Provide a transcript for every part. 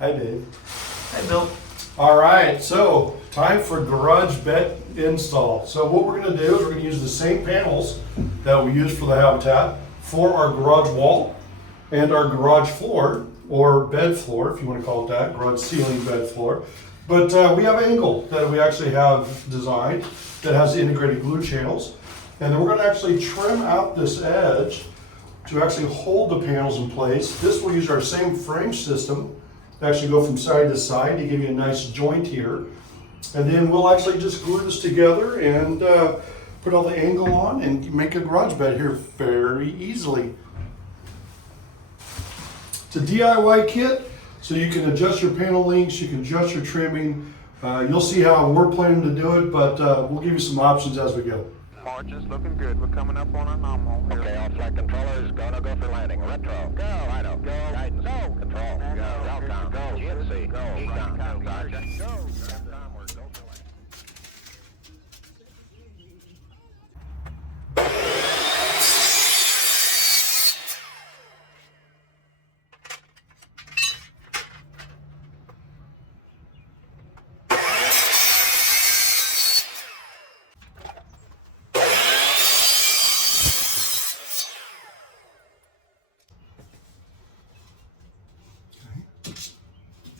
Hi, Dave. Hi, Bill. All right, so time for garage bed install. So what we're gonna do is we're gonna use the same panels that we use for the habitat for our garage wall and our garage floor, or bed floor, if you wanna call it that, garage ceiling bed floor. But we have an angle that we actually have designed that has the integrated glue channels. And then we're gonna actually trim out this edge to actually hold the panels in place. This will use our same frame system to actually go from side to side to give you a nice joint here. And then we'll actually just glue this together and put all the angle on and make a garage bed here very easily. It's a DIY kit, so you can adjust your panel lengths, you can adjust your trimming. You'll see how we're planning to do it, but we'll give you some options as we go. Marches looking good. We're coming up on our normal. Okay, all flight controllers, gonna go for landing. Retro, go, idle, go, guidance, go, control, go, Falcon, go, GNC, go, Econ, go, Sergeant, go, downward, go for landing.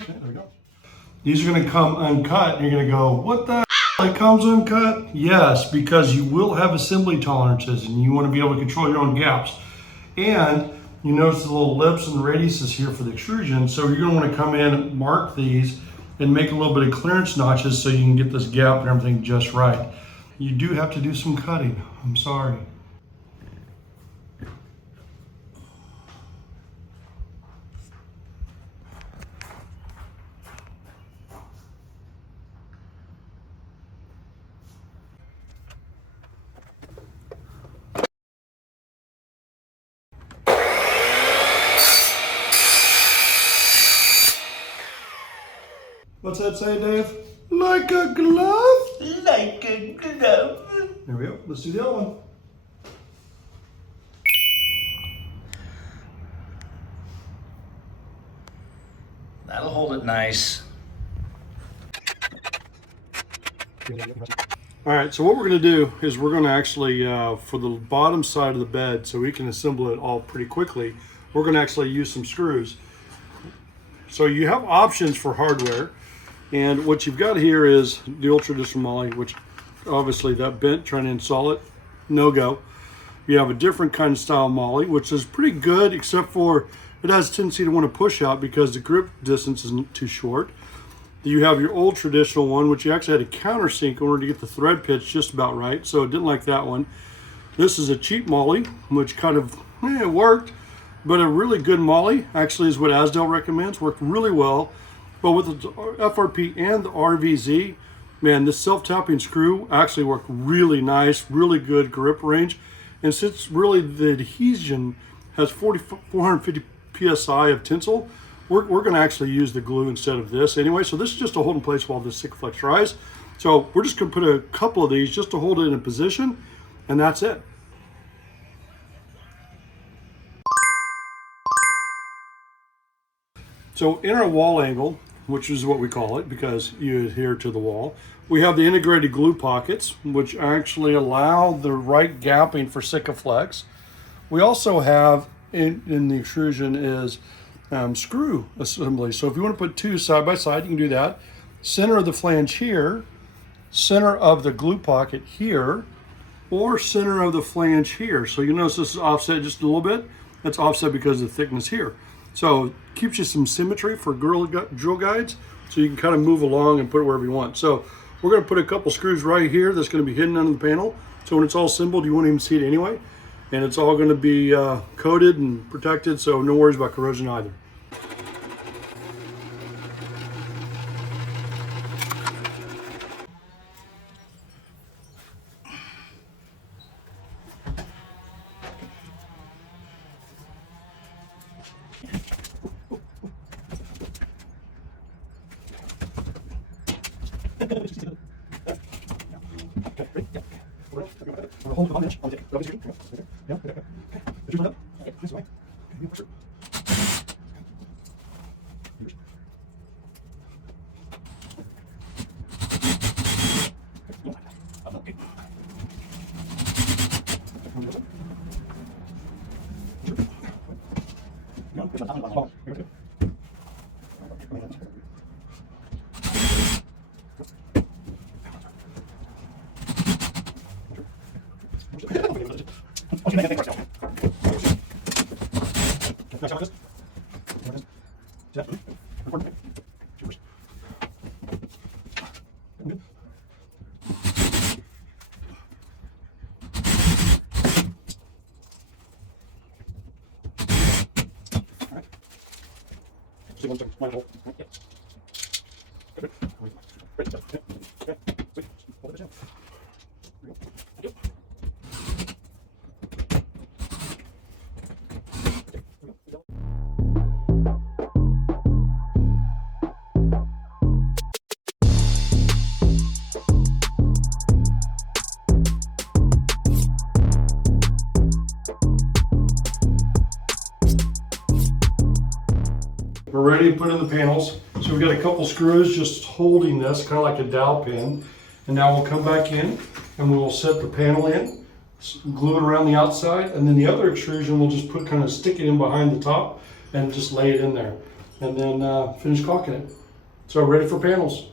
Okay, there we go. These are going to come uncut, and you're going to go, what the it comes uncut? Yes, because you will have assembly tolerances, and you want to be able to control your own gaps. And you notice the little lips and radiuses here for the extrusion, so you're going to want to come in and mark these and make a little bit of clearance notches so you can get this gap and everything just right. You do have to do some cutting. I'm sorry. What's that say, Dave? Like a glove? Like a glove. There we go. Let's do the other one. That'll hold it nice. All right, so what we're going to do is we're going to actually, for the bottom side of the bed, so we can assemble it all pretty quickly, we're going to actually use some screws. So you have options for hardware, and what you've got here is the old traditional Molly, which obviously that bent trying to install it, no go. You have a different kind of style Molly, which is pretty good, except for it has a tendency to want to push out because the grip distance isn't too short. You have your old traditional one, which you actually had to countersink in order to get the thread pitch just about right, so it didn't like that one. This is a cheap Molly, which kind of, it worked, but a really good Molly actually is what Asdel recommends, worked really well. But with the FRP and the RVZ, man, this self-tapping screw actually worked really nice, really good grip range. And since really the adhesion has 450 PSI of tensile, we're going to actually use the glue instead of this anyway. So this is just to hold in place while this Sikaflex dries. So we're just going to put a couple of these just to hold it in position, and that's it. So in our wall angle, which is what we call it because you adhere to the wall, we have the integrated glue pockets, which actually allow the right gapping for Sikaflex. We also have in the extrusion is screw assembly. So if you want to put two side by side, you can do that. Center of the flange here, center of the glue pocket here, or center of the flange here. So you notice this is offset just a little bit. That's offset because of the thickness here. So it keeps you some symmetry for drill guides, so you can kind of move along and put it wherever you want. So we're going to put a couple screws right here that's going to be hidden under the panel. So when it's all assembled, you won't even see it anyway. And it's all going to be coated and protected, so no worries about corrosion either. Hold on, on the dick. Yeah. Okay. Put your foot up. This way. Okay. We're ready to put in the panels. So we've got a couple screws just holding this, kind of like a dowel pin. And now we'll come back in and we will set the panel in, glue it around the outside, and then the other extrusion we'll just put kind of stick it in behind the top and just lay it in there. And then finish caulking it. So ready for panels.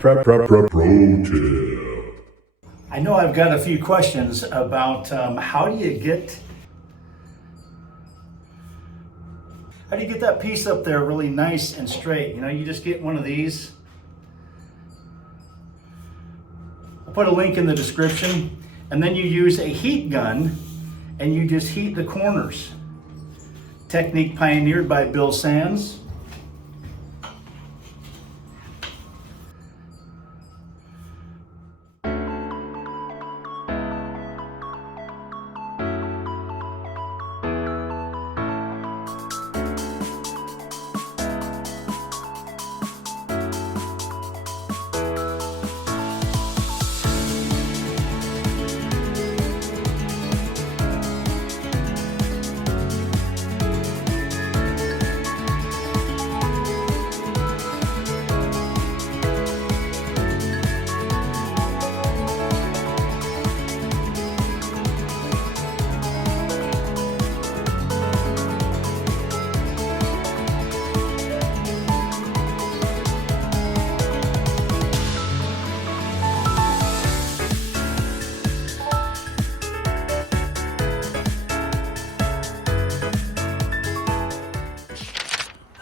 Pro tip. I know I've got a few questions about how do you get that piece up there really nice and straight? You know, you just get one of these. I'll put a link in the description, and then you use a heat gun and you just heat the corners. Technique pioneered by Bill Sands.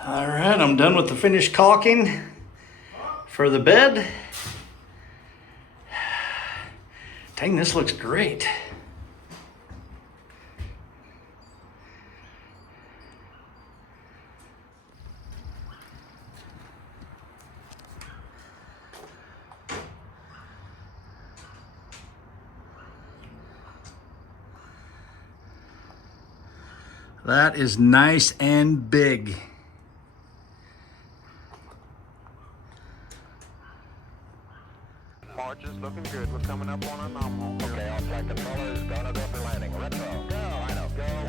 All right, I'm done with the finished caulking for the bed. Dang, this looks great. That is nice and big. March is looking good. We're coming up on a normal. Okay, all flight controllers, gonna go for landing. Retro, go, I know, go.